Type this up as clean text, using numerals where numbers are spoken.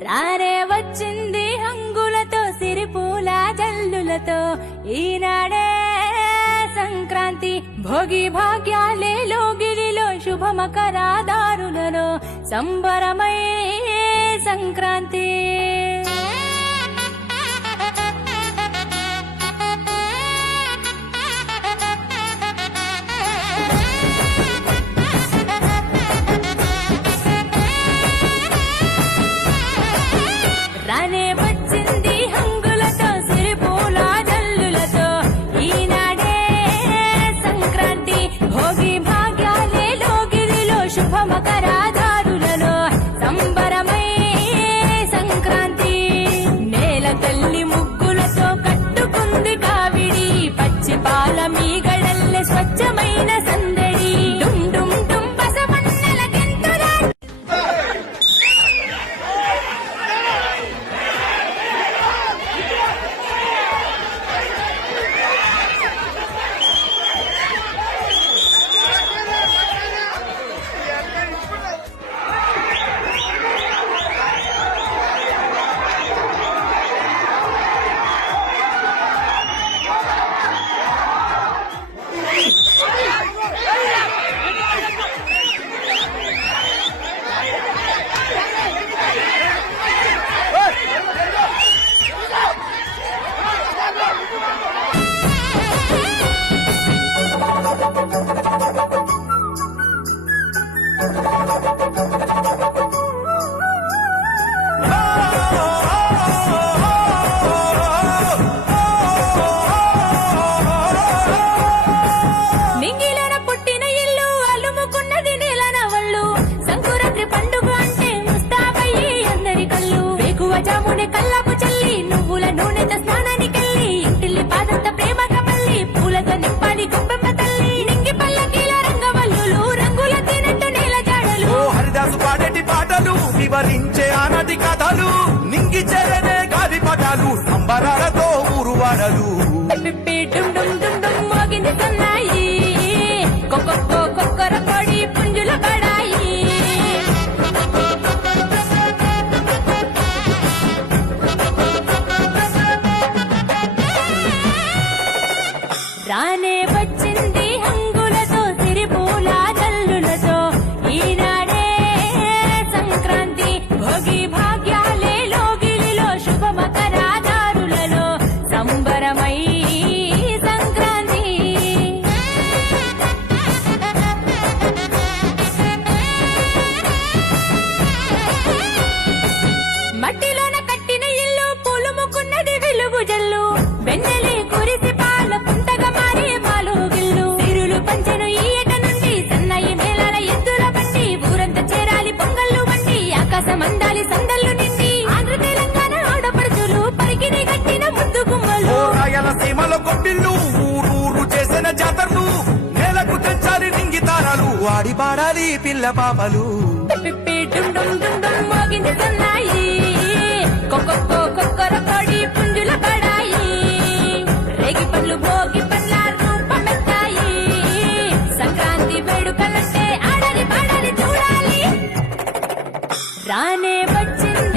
రానే వచ్చింది హంగులతో సిరిపూల జల్లులతో ఈనాడే సంక్రాంతి భోగి భాగ్యాలే లోగిలిలో శుభమకరాదారులలో సంబరమై సంక్రాంతి రానే వచ్చింది హంగులతో సిరిపూల జల్లులతో ఈనాడే సంక్రాంతి భోగి భాగ్యాలే లోగిలిలో శుభమకరాదారులలో సంబరమై సంక్రాంతి నేల తల్లి ముగ్గులతో కట్టుకుంది కావిడి పచ్చి పాల మీగడల్లె స్వచ్ఛమైన సందడి డుమ్ డుమ్ డుమ్ బసవన్నెల గెంతులా నింగిలోన పుట్టిన ఇల్లు అలుముకున్నది నీలనవళ్ళు సంకురాత్రి పండుగ అంటే ముస్తాబయ్యి అందరి కళ్ళు వేకువ జామునే కల్లాపు చల్లి నువ్వుల నూనెతో స్నానానికెళ్ళి ఇంటిల్లి పాదంత ప్రేమగా మళ్ళీ పూలతో నింపాలి గొప్పెమ్మ తల్లి నింగి పల్లకీల రంగవల్లులు రంగుల తినట్టు నీల జాడలు హరిదాసు పాడేటి పాటలు వివరించే ఆనాటి కథలు నింగి చేరనే గాలి పటాలు సంబరాలతో ఊరువాడలు పిప్పి డుమ్ డుమ్ డుమ్ డుమ్ మోగింది సన్నాయి కొక్కొక్కో కొక్కర పొడి పుంజుల పడాయి రానే వచ్చింది హంగులతో సిరిపూల జల్లులతో ఈనాడే సంక్రాంతి భోగి భాగ్యాలే లోగిలిలో శుభమకరాదారులలో సంబరమై సంక్రాంతి మట్టిలోన కట్టిన ఇల్లు పూలుముకున్నది వెలుగు జల్లు వెన్నెలే కురిసి పాల పుంటగా మారి పాలు గిల్లు సిరులు పంచెను ఈయట నుండి సన్నాయి మేళాల ఎద్దుల బండి ఊరంతా చేరాలి పొంగళ్ళు వండి ఆకాశం అందాలి సందళ్ళు నిండి ఆంధ్ర తెలంగాణ ఆడపడుచులు పరికిని కట్టిన ముద్దు గుమ్మలు రాయలసీమలో కొట్టిల్లు ఊరూరు చేసిన జాతరలు నేలకు తెంచాలి నింగి తారాలు వాడి పాడాలి పిల్ల పాపలు పిప్పి డుమ్ డుమ్ డుమ్ డుమ్ మోగింది సన్నాయి కొక్కొక్కో కొక్కర పొడి పుంజుల పడాయి రేగి పండ్లు భోగి పండ్ల రూపమెత్తాయి సంక్రాంతి వేడుకలంటే ఆడాలి పాడాలి చూడాలి రానే వచ్చింది